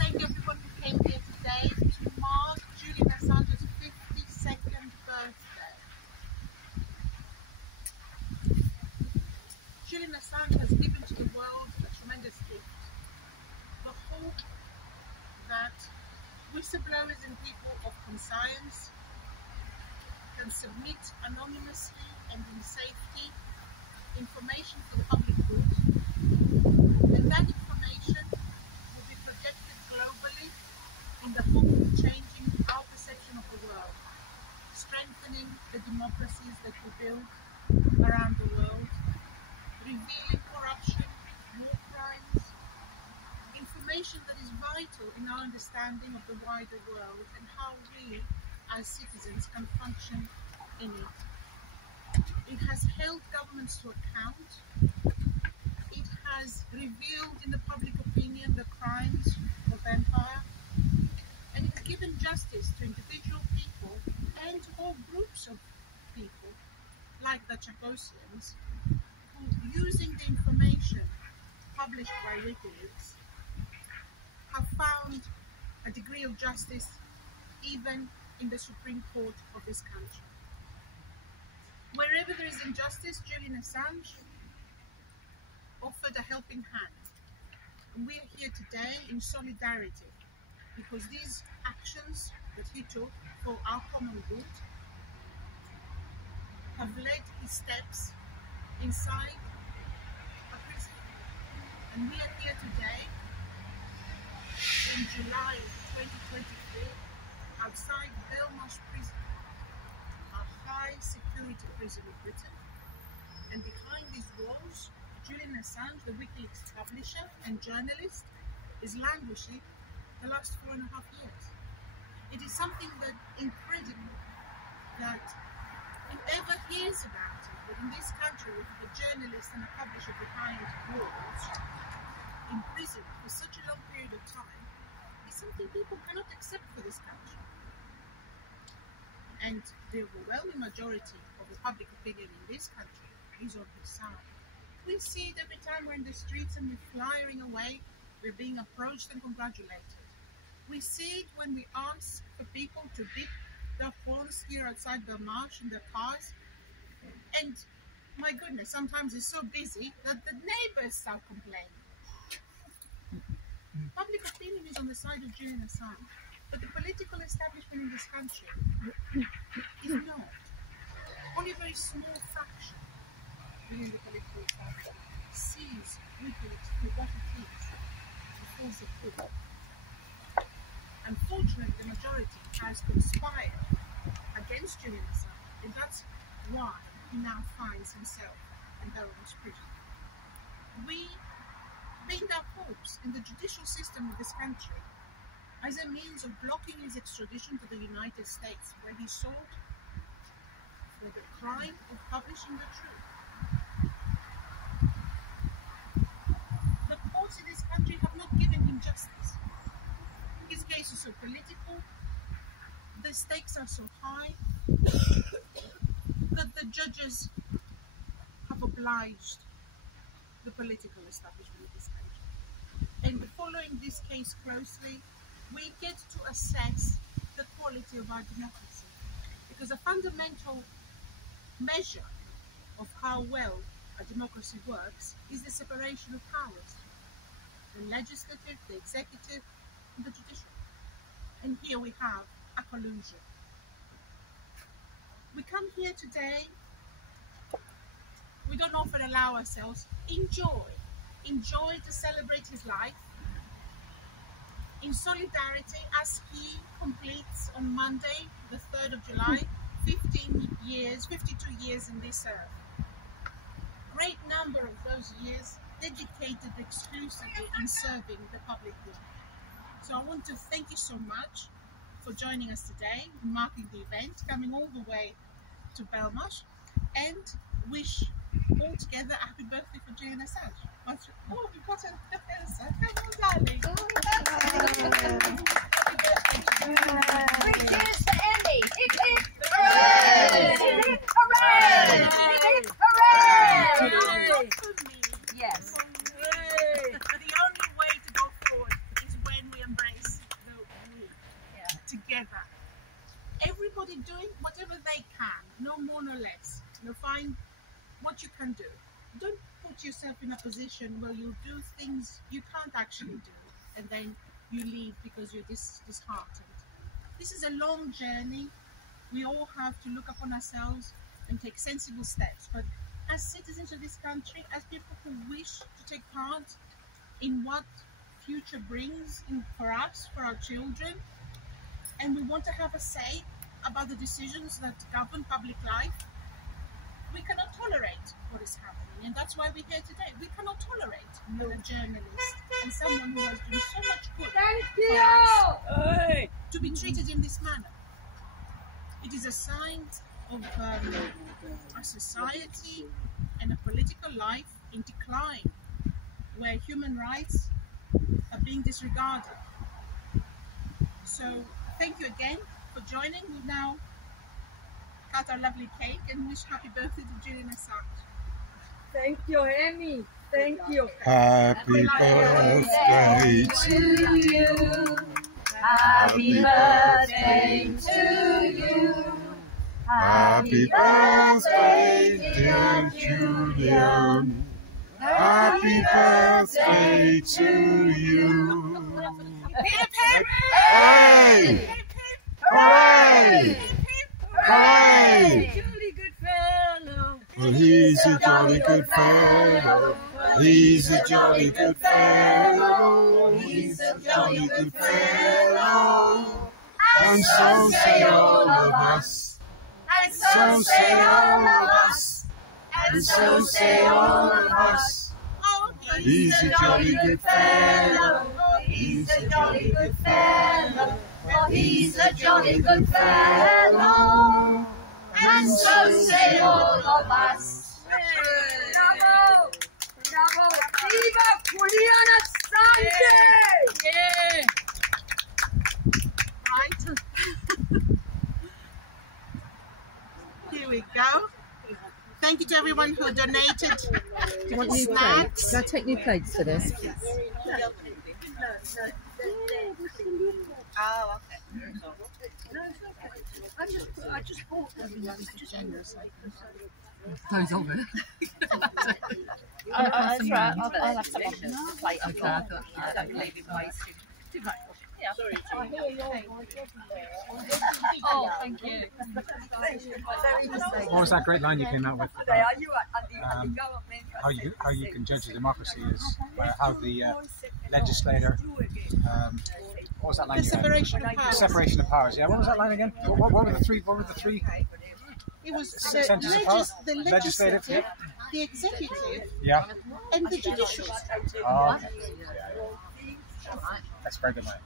thank everyone who came here today to mark Julian Assange's 52nd birthday. Julian Assange has given to the world a tremendous gift. The hope that whistleblowers and people of conscience can submit anonymously and in safety information for the public good, and that information will be projected globally in the hope of changing our perception of the world, strengthening the democracies that we build around the world, revealing corruption, war crimes, information that is vital in our understanding of the wider world and how we as citizens can function in it. It has held governments to account. It has revealed in the public opinion the crimes of empire, and it has given justice to individual people and to whole groups of people, like the Chagosians, who, using the information published by WikiLeaks, have found a degree of justice even in the Supreme Court of this country. Wherever there is injustice, Julian Assange offered a helping hand. And we are here today in solidarity because these actions that he took for our common good have led his steps inside a prison. And we are here today in July 2023 outside Belmarsh Prison, a high security prison in Britain, and behind these walls, Julian Assange, the WikiLeaks publisher and journalist, is languishing the last 4.5 years. It is something that incredible that whoever hears about it, that in this country we have a journalist and a publisher behind walls in prison for such a long period of time, is something people cannot accept for this country. And the overwhelming majority of the public opinion in this country is on his side. We see it every time we're in the streets and we're flying away, we're being approached and congratulated. We see it when we ask for people to beat their horns here outside the marsh in their cars. And my goodness, sometimes it's so busy that the neighbors start complaining. Public opinion is on the side of Julian Assange, but the political establishment in this country is not. Only a very small fraction within the political establishment sees WikiLeaks for what it is, the force of good. Unfortunately, the majority has conspired against Julian Assange, and that's why he now finds himself in Belmarsh prison. We pinned our hopes in the judicial system of this country as a means of blocking his extradition to the United States, where he sought for the crime of publishing the truth. The courts in this country have not given him justice. His case is so political, the stakes are so high, that the judges have obliged the political establishment of this country. And following this case closely, we get to assess the quality of our democracy, because a fundamental measure of how well a democracy works is the separation of powers, the legislative, the executive, and the judicial. And here we have a collusion. We come here today, we don't often allow ourselves enjoy to celebrate his life in solidarity as he completes on Monday, the 3rd of July, 52 years in this earth. Great number of those years dedicated exclusively in serving the public good. So I want to thank you so much for joining us today, marking the event, coming all the way to Belmarsh, and wish all together a happy birthday for Julian Assange. Oh, we've got an answer. Come on, darling. Three cheers for Emmy. Hip hip hooray! Hip hip hooray! Hip hip hooray! Yes. The only way to go forward is when we embrace more nor less. Find what you can do. Don't put yourself in a position where you do things you can't actually do, and then you leave because you're disheartened. This is a long journey. We all have to look upon ourselves and take sensible steps. But as citizens of this country, as people who wish to take part in what future brings for us, for our children, and we want to have a say about the decisions that govern public life, we cannot tolerate what is happening. And that's why we're here today. We cannot tolerate a journalist and someone who has done so much good for us to be treated in this manner. It is a sign of a society and a political life in decline, where human rights are being disregarded. So thank you again for joining. We now cut our lovely cake and wish happy birthday to Julian Assange. Thank you, Emmy. Thank you. Happy birthday to you. Happy birthday to you. Happy birthday, dear Julian. Happy birthday to you. Hooray! Hooray! Hooray! Jolly good fellow. Well, he's a jolly good fellow. He's a jolly good fellow. He's a jolly good fellow. And so say all of us. And so say all of us. And so say all of us. He's a jolly good fellow. He's a jolly good fellow. He's a jolly good fellow. And so say all of us. Bravo! Bravo! Viva Julian Assange! Yeah. Right. Here we go. Thank you to everyone who donated snacks. Can I take new plates for this? Oh, okay. I just bought them. Just generous. Those of it. I'll have some on the plate. Okay, I thought Don't leave it wasted. Too much. Yeah. Sorry. Oh, thank you. What was that great line you came out with about how you can judge a democracy is how the legislator what was that line? The separation of powers. Separation of powers. Yeah. What was that line again? What were the three? What were the three? It was Centers of power? the legislative, the executive, Yeah. and the judicial. Oh, okay. That's very good line.